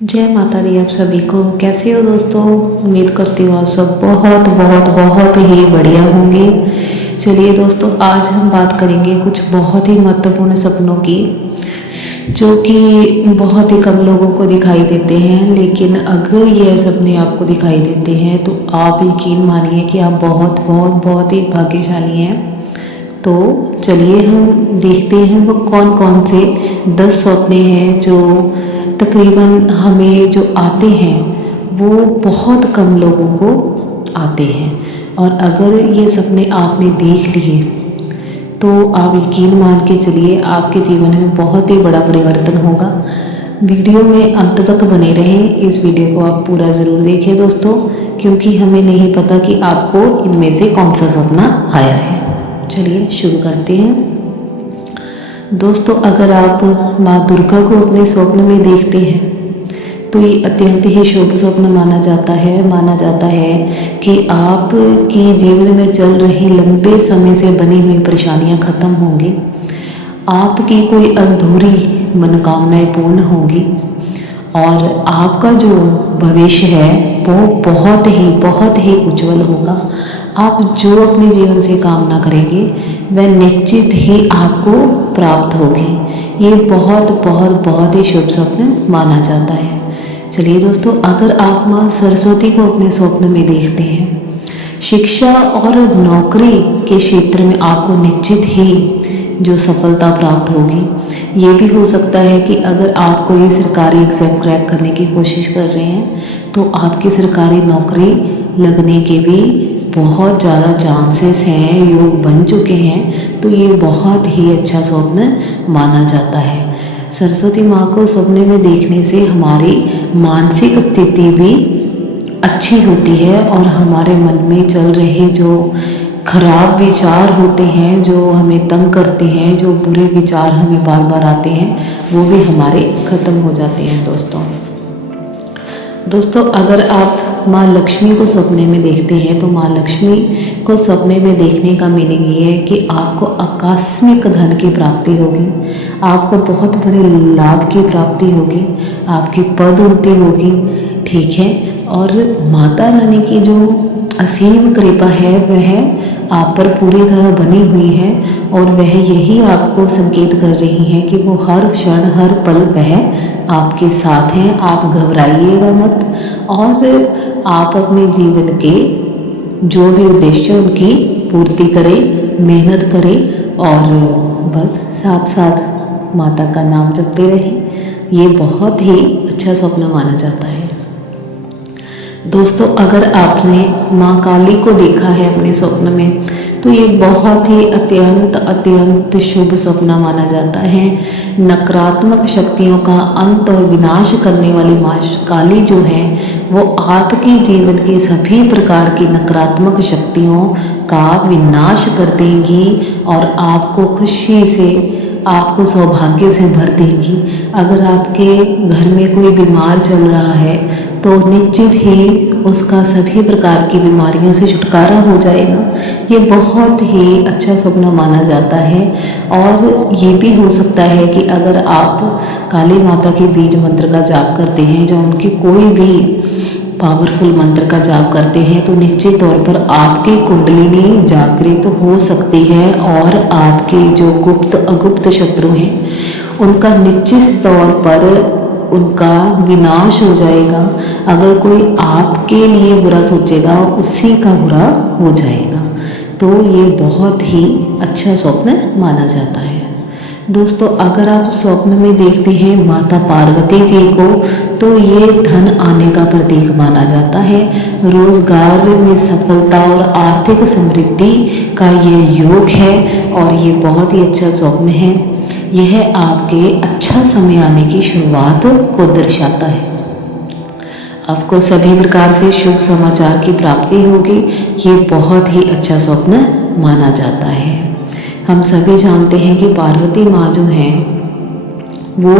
जय माता दी आप सभी को। कैसे हो दोस्तों? उम्मीद करती हूँ आप सब बहुत बहुत बहुत ही बढ़िया होंगे। चलिए दोस्तों, आज हम बात करेंगे कुछ बहुत ही महत्वपूर्ण सपनों की, जो कि बहुत ही कम लोगों को दिखाई देते हैं। लेकिन अगर ये सपने आपको दिखाई देते हैं तो आप यकीन मानिए कि आप बहुत बहुत बहुत ही भाग्यशाली हैं। तो चलिए हम देखते हैं वो कौन कौन से 10 सपने हैं जो तकरीबन हमें जो आते हैं वो बहुत कम लोगों को आते हैं। और अगर ये सपने आपने देख लिए तो आप यकीन मान के चलिए आपके जीवन में बहुत ही बड़ा परिवर्तन होगा। वीडियो में अंत तक बने रहें। इस वीडियो को आप पूरा ज़रूर देखें दोस्तों, क्योंकि हमें नहीं पता कि आपको इनमें से कौन सा सपना आया है। चलिए शुरू करते हैं दोस्तों। अगर आप माँ दुर्गा को अपने स्वप्न में देखते हैं तो ये अत्यंत ही शुभ स्वप्न माना जाता है। माना जाता है कि आपकी जीवन में चल रही लंबे समय से बनी हुई परेशानियां खत्म होंगी, आपकी कोई अधूरी मनोकामनाएं पूर्ण होंगी और आपका जो भविष्य है वो बहुत ही उज्जवल होगा। आप जो अपने जीवन से कामना करेंगे वह निश्चित ही आपको प्राप्त होगी। ये बहुत बहुत बहुत ही शुभ स्वप्न माना जाता है। चलिए दोस्तों, अगर आप माँ सरस्वती को अपने स्वप्न में देखते हैं, शिक्षा और नौकरी के क्षेत्र में आपको निश्चित ही जो सफलता प्राप्त होगी। ये भी हो सकता है कि अगर आप कोई सरकारी एग्ज़ाम क्रैक करने की कोशिश कर रहे हैं तो आपकी सरकारी नौकरी लगने के भी बहुत ज़्यादा चांसेस हैं, योग बन चुके हैं। तो ये बहुत ही अच्छा स्वप्न माना जाता है। सरस्वती माँ को सपने में देखने से हमारी मानसिक स्थिति भी अच्छी होती है और हमारे मन में चल रहे जो खराब विचार होते हैं, जो हमें तंग करते हैं, जो बुरे विचार हमें बार बार आते हैं, वो भी हमारे ख़त्म हो जाते हैं दोस्तों। अगर आप माँ लक्ष्मी को सपने में देखते हैं तो माँ लक्ष्मी को सपने में देखने का मीनिंग ये है कि आपको आकस्मिक धन की प्राप्ति होगी, आपको बहुत बड़े लाभ की प्राप्ति होगी, आपकी पदोन्नति होगी, ठीक है। और माता रानी की जो असीम कृपा है वह आप पर पूरी तरह बनी हुई है और वह यही आपको संकेत कर रही है कि वो हर क्षण हर पल वह आपके साथ हैं। आप घबराइएगा मत और आप अपने जीवन के जो भी उद्देश्य उनकी पूर्ति करें, मेहनत करें और बस साथ साथ माता का नाम जपते रहें। ये बहुत ही अच्छा स्वप्न माना जाता है दोस्तों। अगर आपने माँ काली को देखा है अपने स्वप्न में तो ये बहुत ही अत्यंत शुभ सपना माना जाता है। नकारात्मक शक्तियों का अंत और विनाश करने वाली माँ काली जो है वो आपके जीवन की सभी प्रकार की नकारात्मक शक्तियों का विनाश कर देंगी और आपको खुशी से, आपको सौभाग्य से भर देंगी। अगर आपके घर में कोई बीमार चल रहा है तो निश्चित ही उसका सभी प्रकार की बीमारियों से छुटकारा हो जाएगा। ये बहुत ही अच्छा सपना माना जाता है। और ये भी हो सकता है कि अगर आप काली माता के बीज मंत्र का जाप करते हैं, जो उनकी कोई भी पावरफुल मंत्र का जाप करते हैं, तो निश्चित तौर पर आपकी कुंडलिनी जागृत हो सकती है और आपके जो गुप्त अगुप्त शत्रु हैं उनका निश्चित तौर पर उनका विनाश हो जाएगा। अगर कोई आपके लिए बुरा सोचेगा उसी का बुरा हो जाएगा। तो ये बहुत ही अच्छा स्वप्न माना जाता है दोस्तों। अगर आप स्वप्न में देखते हैं माता पार्वती जी को तो ये धन आने का प्रतीक माना जाता है। रोजगार में सफलता और आर्थिक समृद्धि का ये योग है और ये बहुत ही अच्छा स्वप्न है। यह आपके अच्छा समय आने की शुरुआत को दर्शाता है। आपको सभी प्रकार से शुभ समाचार की प्राप्ति होगी। ये बहुत ही अच्छा स्वप्न माना जाता है। हम सभी जानते हैं कि पार्वती माँ जो हैं वो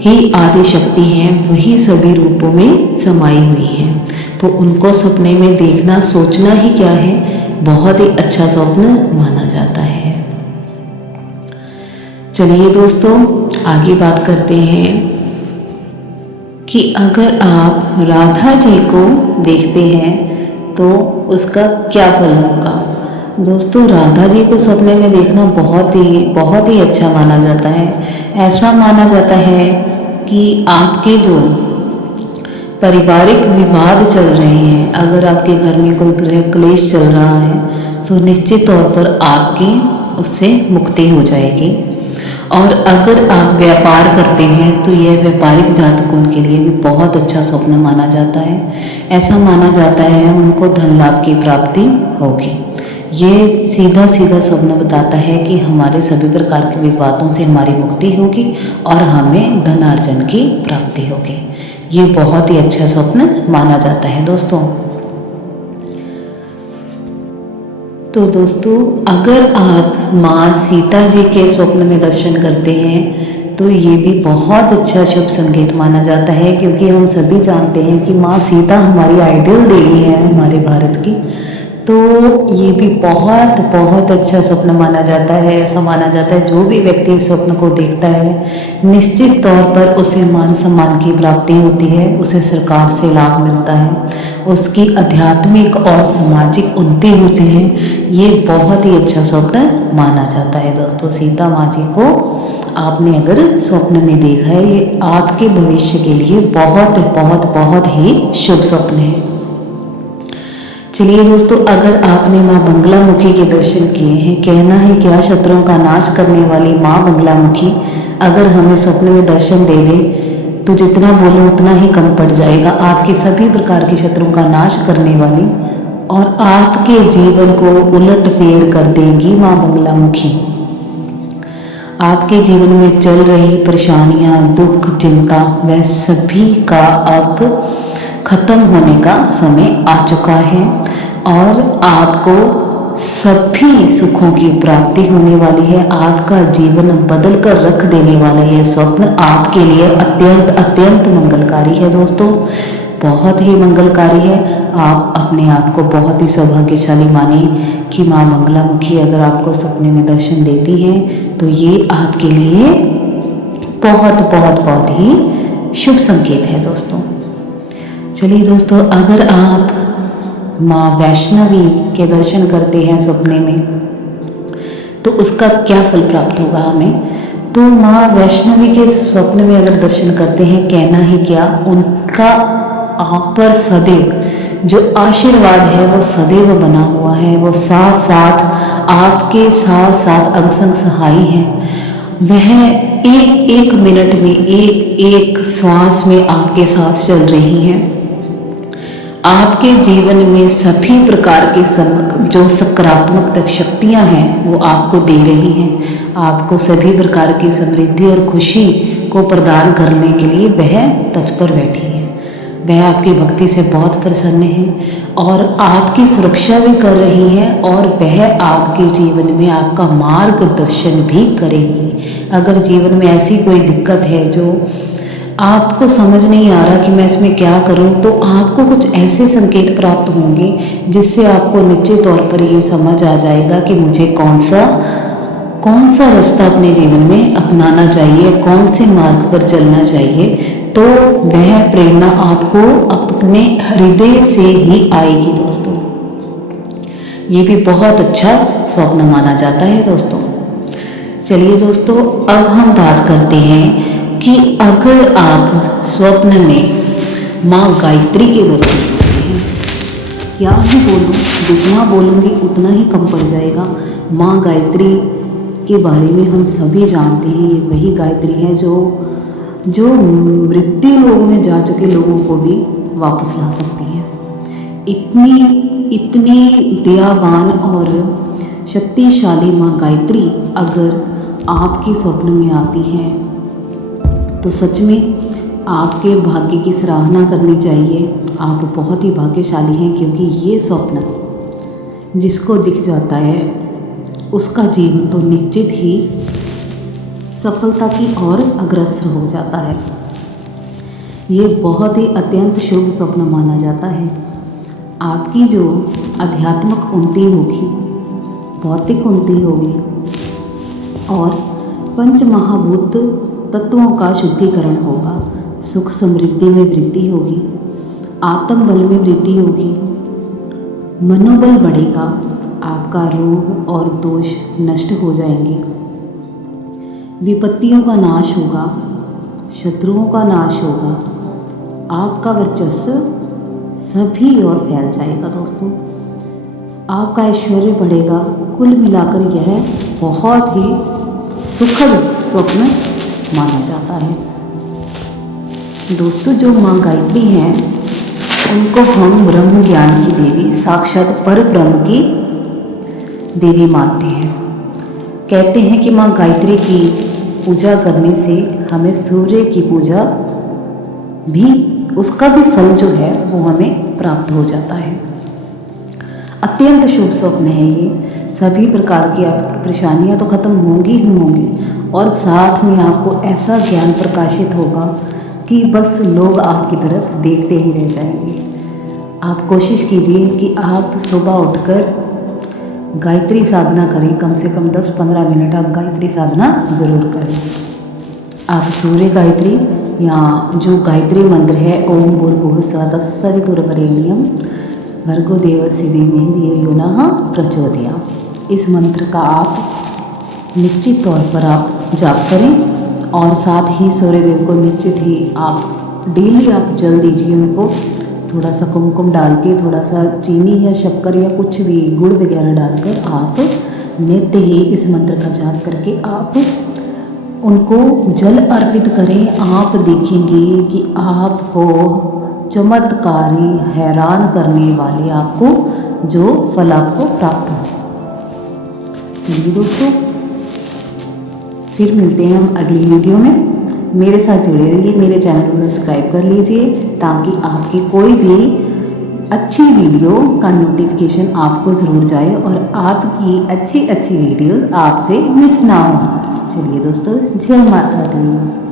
ही आदि शक्ति हैं, वही सभी रूपों में समाई हुई हैं। तो उनको सपने में देखना, सोचना ही क्या है, बहुत ही अच्छा स्वप्न माना जाता है। चलिए दोस्तों, आगे बात करते हैं कि अगर आप राधा जी को देखते हैं तो उसका क्या फल होगा। दोस्तों, राधा जी को सपने में देखना बहुत ही अच्छा माना जाता है। ऐसा माना जाता है कि आपके जो पारिवारिक विवाद चल रहे हैं, अगर आपके घर में कोई गृह क्लेश चल रहा है, तो निश्चित तौर पर आपकी उससे मुक्ति हो जाएगी। और अगर आप व्यापार करते हैं तो यह व्यापारिक जातकों के लिए भी बहुत अच्छा स्वप्न माना जाता है। ऐसा माना जाता है उनको धन लाभ की प्राप्ति होगी। ये सीधा सीधा स्वप्न बताता है कि हमारे सभी प्रकार के विवादों से हमारी मुक्ति होगी और हमें धनार्जन की प्राप्ति होगी। ये बहुत ही अच्छा स्वप्न माना जाता है दोस्तों। तो दोस्तों, अगर आप माँ सीता जी के स्वप्न में दर्शन करते हैं तो ये भी बहुत अच्छा शुभ संकेत माना जाता है, क्योंकि हम सभी जानते हैं कि माँ सीता हमारी आइडियल देवी है हमारे भारत की। तो ये भी बहुत अच्छा स्वप्न माना जाता है। ऐसा माना जाता है जो भी व्यक्ति इस स्वप्न को देखता है निश्चित तौर पर उसे मान सम्मान की प्राप्ति होती है, उसे सरकार से लाभ मिलता है, उसकी आध्यात्मिक और सामाजिक उन्नति होती है। ये बहुत ही अच्छा स्वप्न माना जाता है दोस्तों। सीता माँ जी को आपने अगर स्वप्न में देखा है, ये आपके भविष्य के लिए बहुत ही शुभ स्वप्न है। चलिए दोस्तों, अगर आपने माँ बंगलामुखी के दर्शन किए हैं, कहना है क्या शत्रुओं का नाश करने वाली माँ बंगलामुखी अगर हमें स्वप्न में दर्शन दे दे तो जितना बोलो उतना ही कम पड़ जाएगा। आपके सभी प्रकार के शत्रुओं का नाश करने वाली और आपके जीवन को उलट फेर कर देंगी माँ बंगलामुखी। आपके जीवन में चल रही परेशानियां, दुख, चिंता वह सभी का अब खत्म होने का समय आ चुका है और आपको सभी सुखों की प्राप्ति होने वाली है। आपका जीवन बदल कर रख देने वाला यह स्वप्न आपके लिए अत्यंत मंगलकारी है दोस्तों, बहुत ही मंगलकारी है। आप अपने आप को बहुत ही सौभाग्यशाली मानिए कि माँ बंगलामुखी अगर आपको सपने में दर्शन देती हैं तो ये आपके लिए बहुत ही शुभ संकेत है दोस्तों। चलिए दोस्तों, अगर आप माँ वैष्णवी के दर्शन करते हैं सपने में तो उसका क्या फल प्राप्त होगा हमें। तो माँ वैष्णवी के स्वप्न में अगर दर्शन करते हैं, कहना ही क्या, उनका आप पर सदैव जो आशीर्वाद है वो सदैव बना हुआ है। वो साथ आपके साथ अंग संग सहाई है। वह एक मिनट में एक श्वास में आपके साथ चल रही हैं। आपके जीवन में सभी प्रकार के जो सकारात्मक शक्तियां हैं वो आपको दे रही हैं। आपको सभी प्रकार की समृद्धि और खुशी को प्रदान करने के लिए वह तत्पर बैठी है। वह आपकी भक्ति से बहुत प्रसन्न है और आपकी सुरक्षा भी कर रही है और वह आपके जीवन में आपका मार्गदर्शन भी करेगी। अगर जीवन में ऐसी कोई दिक्कत है जो आपको समझ नहीं आ रहा कि मैं इसमें क्या करूं, तो आपको कुछ ऐसे संकेत प्राप्त होंगे जिससे आपको निश्चित तौर पर ये समझ आ जाएगा कि मुझे कौन सा रास्ता अपने जीवन में अपनाना चाहिए, कौन से मार्ग पर चलना चाहिए। तो वह प्रेरणा आपको अपने हृदय से ही आएगी दोस्तों। ये भी बहुत अच्छा स्वप्न माना जाता है दोस्तों। चलिए दोस्तों, अब हम बात करते हैं कि अगर आप स्वप्न में माँ गायत्री के दर्शन करते हैं, क्या ही बोलूँ, जितना बोलूँगी उतना ही कम पड़ जाएगा। माँ गायत्री के बारे में हम सभी जानते हैं, ये वही गायत्री है जो मृत्यु लोक में जा चुके लोगों को भी वापस ला सकती है। इतनी दयावान और शक्तिशाली माँ गायत्री अगर आपके स्वप्न में आती है तो सच में आपके भाग्य की सराहना करनी चाहिए। आप बहुत ही भाग्यशाली हैं, क्योंकि ये स्वप्न जिसको दिख जाता है उसका जीवन तो निश्चित ही सफलता की ओर अग्रसर हो जाता है। ये बहुत ही अत्यंत शुभ स्वप्न माना जाता है। आपकी जो आध्यात्मिक उन्नति होगी, भौतिक उन्नति होगी और पंच महाभूत तत्वों का शुद्धिकरण होगा। सुख समृद्धि में वृद्धि होगी, आत्मबल में वृद्धि होगी, मनोबल बढ़ेगा, आपका रोग और दोष नष्ट हो जाएंगे, विपत्तियों का नाश होगा, शत्रुओं का नाश होगा, आपका वर्चस्व सभी ओर फैल जाएगा दोस्तों, आपका ऐश्वर्य बढ़ेगा। कुल मिलाकर यह बहुत ही सुखद स्वप्न माना जाता है। दोस्तों, जो माँ गायत्री हैं उनको हम ब्रह्म ज्ञान की देवी, साक्षात पर ब्रह्म की देवी मानते हैं। कहते हैं कि माँ गायत्री की पूजा करने से हमें सूर्य की पूजा भी, उसका भी फल जो है वो हमें प्राप्त हो जाता है। अत्यंत शुभ स्वप्न है ये। सभी प्रकार की आपकी परेशानियां तो खत्म होंगी ही होंगी, और साथ में आपको ऐसा ज्ञान प्रकाशित होगा कि बस लोग आपकी तरफ देखते ही रह जाएंगे। आप कोशिश कीजिए कि आप सुबह उठकर गायत्री साधना करें, कम से कम 10-15 मिनट आप गायत्री साधना ज़रूर करें। आप सूर्य गायत्री या जो गायत्री मंत्र है ओम भूर्भुवः स्वः तत्सवितुर्वरेण्यं भर्गो देवस्य धीमहि धियो यो नः प्रचोदयात्, इस मंत्र का आप निश्चित तौर पर आप जाप करें, और साथ ही सूर्यदेव को निश्चित ही आप डेली आप जल दीजिए उनको, थोड़ा सा कुमकुम डाल के, थोड़ा सा चीनी या शक्कर या कुछ भी गुड़ वगैरह डालकर आप नित्य ही इस मंत्र का जाप करके आप उनको जल अर्पित करें। आप देखेंगे कि आपको चमत्कारी, हैरान करने वाले आपको जो फल आपको प्राप्त हो। चलिए दोस्तों, फिर मिलते हैं हम अगली वीडियो में। मेरे साथ जुड़े रहिए, मेरे चैनल को सब्सक्राइब कर लीजिए ताकि आपकी कोई भी अच्छी वीडियो का नोटिफिकेशन आपको ज़रूर जाए और आपकी अच्छी अच्छी वीडियो आपसे मिस ना हो। चलिए दोस्तों, जय माता दी।